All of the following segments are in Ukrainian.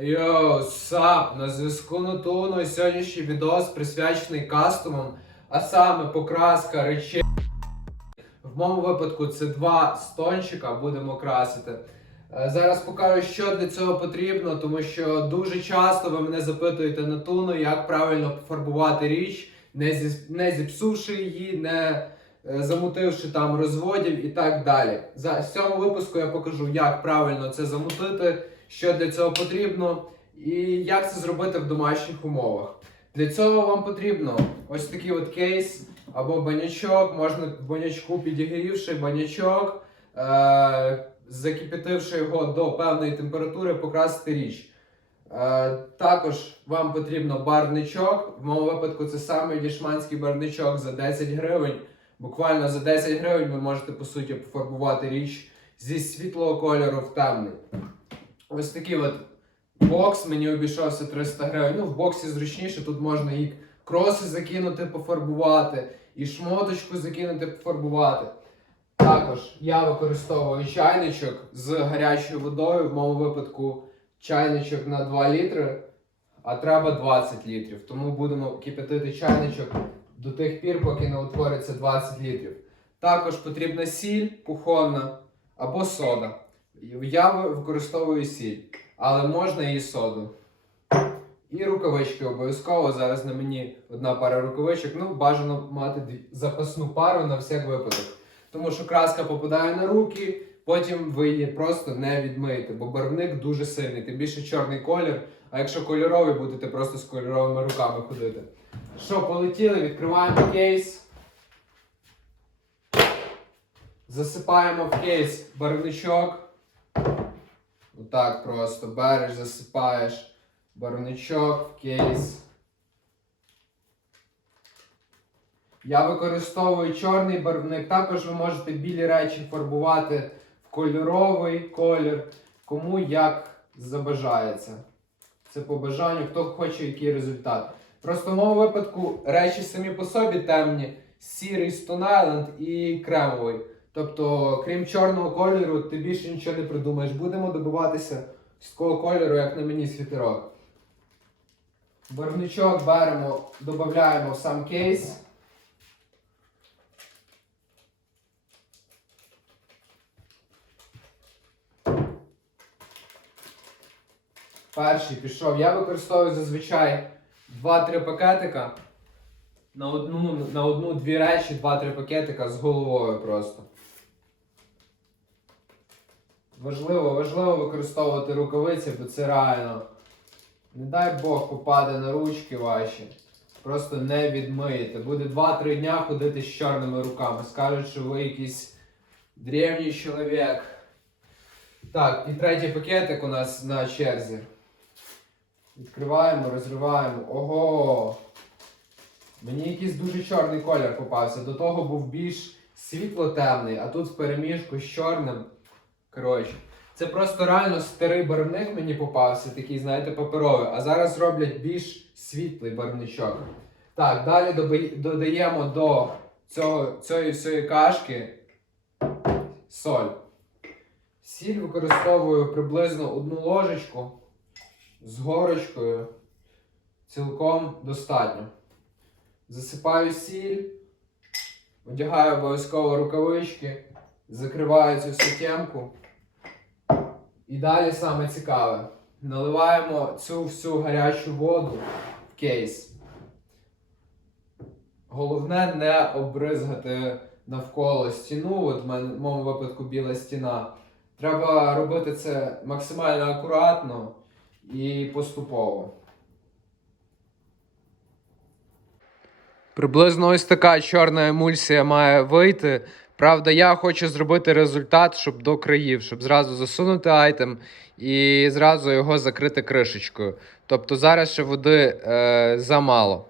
Йоу, сап, на зв'язку Нутуну і сьогоднішній відос присвячений кастомам, а саме покраска речей. В моєму випадку це два стончика будемо красити. Е, Зараз покажу, що для цього потрібно, тому що дуже часто ви мене запитуєте на туну, як правильно пофарбувати річ, не, зі, не зіпсувши її, не е, замутивши там розводів і так далі. За цьому випуску я покажу, як правильно це замутити, що для цього потрібно і як це зробити в домашніх умовах. Для цього вам потрібно ось такий от кейс або банячок, можна банячку підігрівши банячок, е- закипятивши його до певної температури, покрасити річ. Е, також вам потрібно барвничок. В моєму випадку це саме дішманський барвничок за 10 гривень. Буквально за 10 гривень ви можете по суті пофарбувати річ зі світлого кольору в темний. Ось такий от бокс мені обійшовся 300 гривень. Ну, в боксі зручніше, тут можна і кроси закинути, пофарбувати, і шмоточку закинути, пофарбувати. Також я використовую чайничок з гарячою водою. В моєму випадку чайничок на 2 літри, а треба 20 літрів. Тому будемо кипятити чайничок до тих пір, поки не утвориться 20 літрів. Також потрібна сіль кухонна або сода. Я використовую сіль, але можна і соду. І рукавички обов'язково. Зараз на мені одна пара рукавичок. Ну, бажано мати запасну пару на всяк випадок. Тому що краска попадає на руки, потім ви її просто не відмиєте, бо барвник дуже сильний, тим більше чорний колір. А якщо кольоровий, будете просто з кольоровими руками ходити. Що, полетіли, відкриваємо кейс. Засипаємо в кейс барвничок. Отак просто береш, засипаєш барвничок в кейс. Я використовую чорний барвник. Також ви можете білі речі фарбувати в кольоровий колір, кому як забажається. Це по бажанню, хто хоче який результат. В моєму випадку речі самі по собі темні, сірий Stone і кремовий. Тобто, крім чорного кольору, ти більше нічого не придумаєш. Будемо добиватися з такого кольору, як на мені світерок. Барвничок беремо, додаємо в сам кейс. Перший пішов. Я використовую зазвичай 2-3 пакетика. На одну, на одну-дві речі, 2-3 пакетика з головою просто. Важливо, важливо використовувати рукавиці, бо це реально. Не дай Бог попаде на ручки ваші. Просто не відмиєте. Буде 2-3 дня ходити з чорними руками. Скажуть, що ви якийсь древній чоловік. Так, і третій пакетик у нас на черзі. Відкриваємо, розриваємо. Ого! Мені якийсь дуже чорний колір попався. До того був більш світло-темний, а тут в переміжку з чорним. Коротше, це просто реально старий барвник мені попався, такий, знаєте, паперовий. А зараз роблять більш світлий барвничок. Так, далі додаємо до цього, цієї всієї кашки соль. Сіль використовую приблизно одну ложечку з горочкою. Цілком достатньо. Засипаю сіль, одягаю обов'язково рукавички, закриваю цю всю. І далі саме цікаве. Наливаємо цю всю гарячу воду в кейс. Головне не обризгати навколо стіну. От в моєму випадку біла стіна. Треба робити це максимально акуратно і поступово. Приблизно ось така чорна емульсія має вийти. Правда, я хочу зробити результат, щоб до країв, щоб зразу засунути айтем і зразу його закрити кришечкою. Тобто зараз ще води е, замало.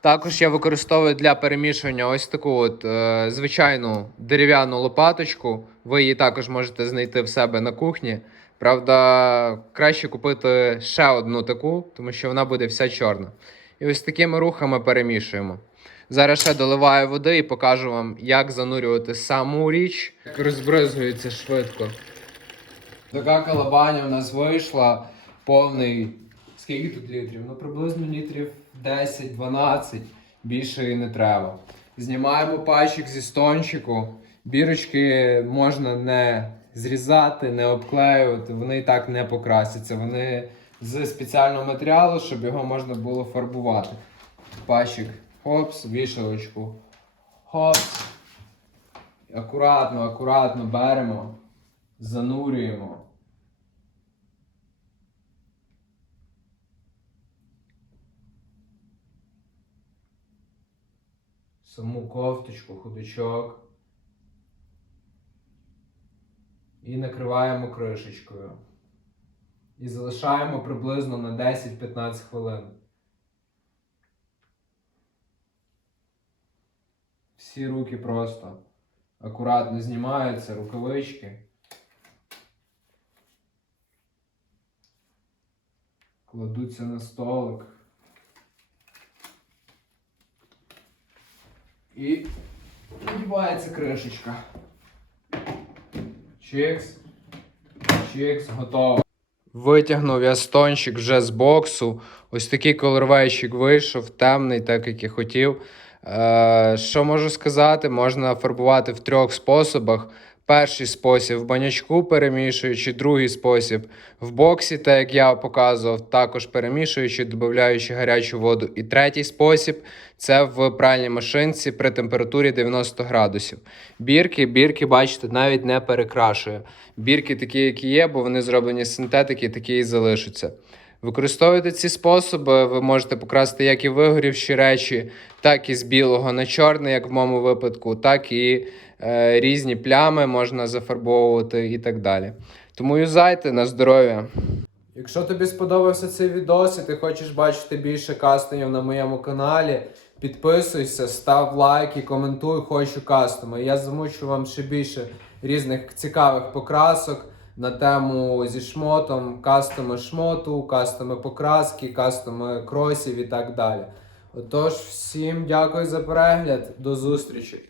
Також я використовую для перемішування ось таку от, е, звичайну дерев'яну лопаточку. Ви її також можете знайти в себе на кухні. Правда, краще купити ще одну таку, тому що вона буде вся чорна. І ось такими рухами перемішуємо. Зараз ще доливаю води і покажу вам, як занурювати саму річ. Розбризується швидко. Така калабаня у нас вийшла. повний. Скільки тут літрів? Ну приблизно літрів 10-12, більше і не треба. Знімаємо пальчик зі стончику. Бірочки можна не зрізати, не обклеювати, вони і так не покрасяться. Вони з спеціального матеріалу, щоб його можна було фарбувати. Пальчик, хопс, вішалочку. Хопс. Акуратно, акуратно беремо, занурюємо. Саму кофточку, худачок. І накриваємо кришечкою. І залишаємо приблизно на 10-15 хвилин. Всі руки просто акуратно знімаються, рукавички. Кладуться на столик. І відбувається кришечка. Чикс. Чикс, готово. Витягнув я стончик вже з боксу. Ось такий колорвейчик вийшов, темний, так як я хотів. Е, що можу сказати? Можна фарбувати в трьох способах. Перший спосіб в банячку перемішуючи, другий спосіб в боксі, так як я показував, також перемішуючи, додаючи гарячу воду. І третій спосіб це в пральній машинці при температурі 90 градусів. Бірки, бірки, бачите, навіть не перекрашую. Бірки такі, які є, бо вони зроблені з синтетики, такі і залишаться. Використовуйте ці способи, ви можете покрасти як і вигорівші речі, так і з білого на чорне, як в моєму випадку, так і е, різні плями можна зафарбовувати і так далі. Тому юзайте на здоров'я. Якщо тобі сподобався цей відос і ти хочеш бачити більше кастомів на моєму каналі, підписуйся, став лайк і коментуй, хочу кастоми. Я замучу вам ще більше різних цікавих покрасок на тему зі шмотом, кастоми шмоту, кастоми покраски, кастоми кросів і так далі. Отож, всім дякую за перегляд, до зустрічі!